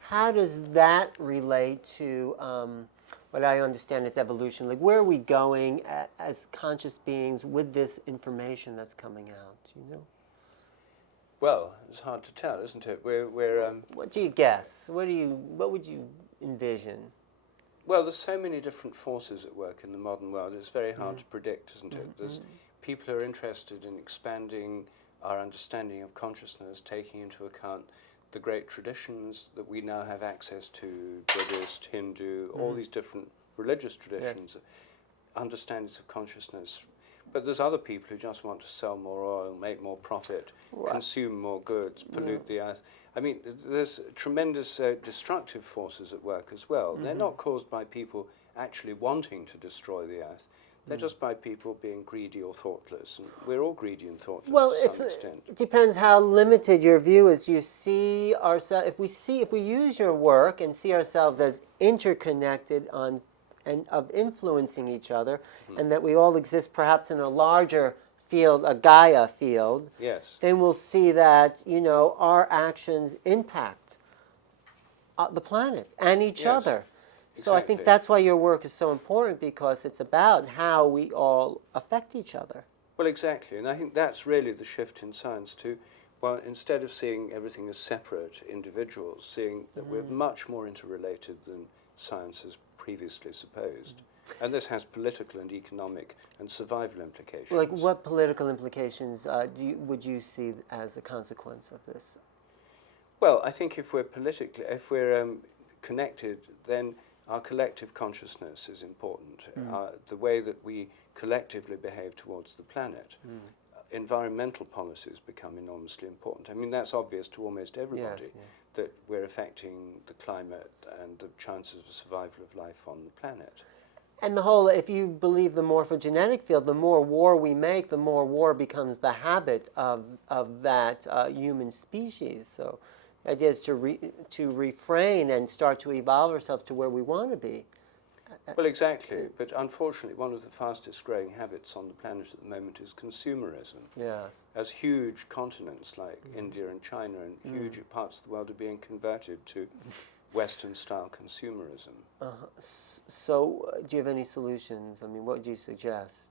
How does that relate to what I understand is evolution? Like, where are we going as conscious beings with this information that's coming out? Do you know? Well, it's hard to tell, isn't it? What do you guess? What would you envision? Well, there's so many different forces at work in the modern world. It's very hard to predict, isn't it? There's people who are interested in expanding our understanding of consciousness, taking into account the great traditions that we now have access to, Buddhist, Hindu, all these different religious traditions, understandings of consciousness. But there's other people who just want to sell more oil, make more profit, consume more goods, pollute the earth. I mean, there's tremendous destructive forces at work as well. They're not caused by people actually wanting to destroy the earth. They're just by people being greedy or thoughtless. And we're all greedy and thoughtless to some extent. It depends how limited your view is. You see ourselves, if we use your work and see ourselves as interconnected and of influencing each other, and that we all exist perhaps in a larger field, a Gaia field, then we'll see that, our actions impact the planet and each other. So I think that's why your work is so important, because it's about how we all affect each other. Well, exactly. And I think that's really the shift in science to, well, instead of seeing everything as separate individuals, seeing that we're much more interrelated than science has previously supposed. And this has political and economic and survival implications. Like, what political implications would you see as a consequence of this? Well, I think if we're connected, then our collective consciousness is important. The way that we collectively behave towards the planet. Environmental policies become enormously important. I mean, that's obvious to almost everybody, that we're affecting the climate and the chances of survival of life on the planet. And if you believe the morphogenetic field, the more war we make, the more war becomes the habit of that human species. So the idea is to refrain and start to evolve ourselves to where we want to be. Well, exactly. But unfortunately, one of the fastest growing habits on the planet at the moment is consumerism. Yes. As huge continents like India and China and huge parts of the world are being converted to Western-style consumerism. So, do you have any solutions? I mean, what would you suggest?